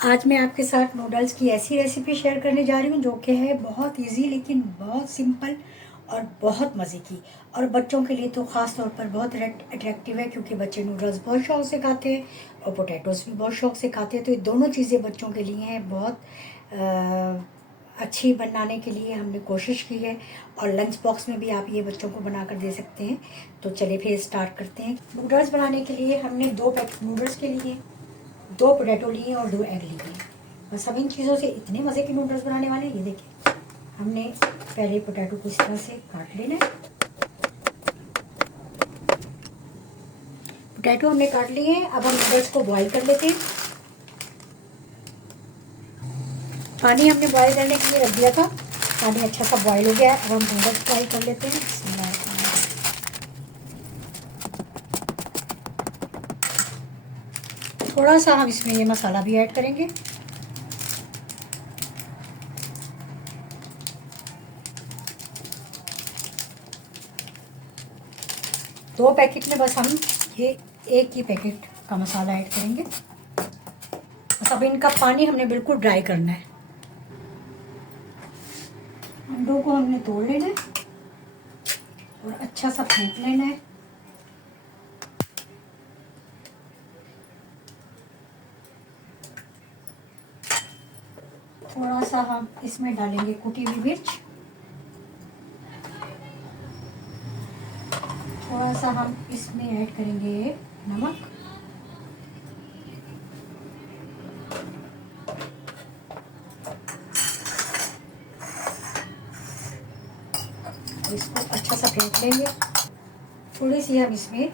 आज मैं आपके साथ नूडल्स की ऐसी रेसिपी शेयर करने जा रही हूँ जो कि है बहुत इजी लेकिन बहुत सिंपल और बहुत मज़े की। और बच्चों के लिए तो ख़ास तौर पर बहुत अट्रैक्टिव है क्योंकि बच्चे नूडल्स बहुत शौक से खाते हैं और पोटैटोज़ भी बहुत शौक से खाते हैं। तो ये दोनों चीज़ें बच्चों के लिए हैं बहुत अच्छी बनाने के लिए हमने कोशिश की है। और लंच बॉक्स में भी आप ये बच्चों को बना कर दे सकते हैं। तो चलिए फिर स्टार्ट करते हैं। नूडल्स बनाने के लिए हमने 2 पैकेट नूडल्स के लिए 2 पोटैटो लिए और 2 एग लिए। बस अब इन चीज़ों से इतने मज़े के नूडल्स बनाने वाले हैं। ये देखिए, हमने पहले पोटैटो को इस तरह से काट लेना है। पोटैटो हमने काट लिए हैं। अब हम नूडल्स को बॉईल कर लेते हैं। पानी हमने बॉईल करने के लिए रख दिया था, पानी अच्छा सा बॉईल हो गया है। अब हम नूडल्स फ्राई कर लेते हैं। थोड़ा सा हम इसमें ये मसाला भी ऐड करेंगे। दो पैकेट में बस हम ये एक ही पैकेट का मसाला ऐड करेंगे। बस अब इनका पानी हमने बिल्कुल ड्राई करना है। अंडों को हमने तोड़ लेना है और अच्छा सा फेंट लेना है। थोड़ा सा हम इसमें डालेंगे कुटी हुई मिर्च, थोड़ा सा हम इसमें ऐड करेंगे नमक, इसको अच्छा सा फेंट लेंगे। थोड़ी सी हम इसमें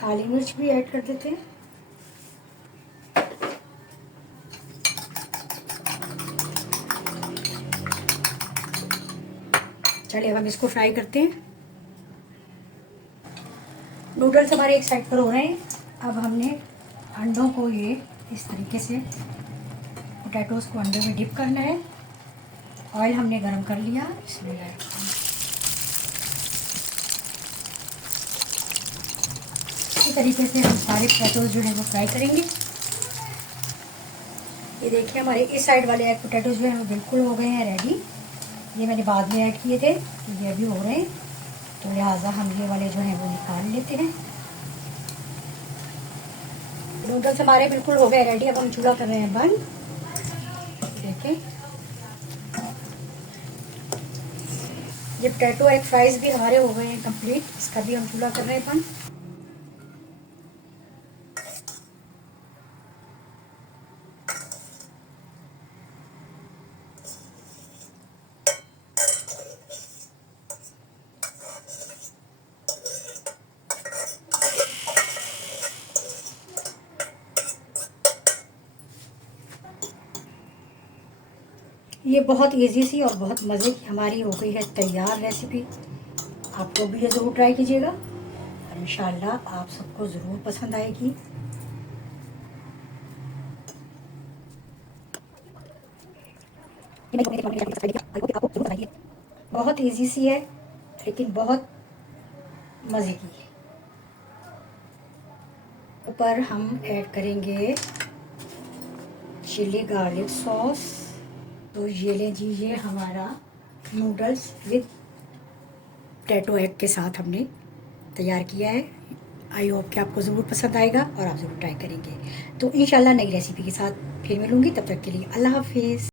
काली मिर्च भी ऐड कर देते हैं। चलिए अब हम इसको फ्राई करते हैं। नूडल्स हमारे एक साइड पर हो रहे हैं। अब हमने अंडों को ये इस तरीके से पोटैटोज़ को अंडे में डिप करना है। ऑयल हमने गरम कर लिया, इसमें इसी तरीके से हम सारे पोटैटोज़ जो है वो फ्राई करेंगे। ये देखिए, हमारे इस साइड वाले एग पोटैटोज़ जो है वो बिल्कुल हो गए हैं रेडी। ये मैंने बाद में ऐड किए थे, तो ये अभी हो रहे हैं, तो लिहाजा हम ये वाले जो हैं वो निकाल लेते हैं। नूडल्स हमारे बिल्कुल हो गए रेडी। अब हम चूल्हा कर रहे हैं बंद। देखिए, ये पोटैटो एग फ्राइज भी हमारे हो गए हैं कंप्लीट। इसका भी हम चूल्हा कर रहे हैं बंद। ये बहुत इजी सी और बहुत मज़े की हमारी हो गई है तैयार रेसिपी। आप लोग भी ये ज़रूर ट्राई कीजिएगा और इंशाल्लाह आप सबको ज़रूर पसंद आएगी। बहुत इजी सी है लेकिन बहुत मज़े की है। ऊपर हम ऐड करेंगे चिली गार्लिक सॉस। तो ये ले जी, ये हमारा नूडल्स विद पोटैटो एग के साथ हमने तैयार किया है। आई होप कि आपको ज़रूर पसंद आएगा और आप ज़रूर ट्राई करेंगे। तो इंशाल्लाह नई रेसिपी के साथ फिर मिलूँगी। तब तक के लिए अल्लाह हाफिज़।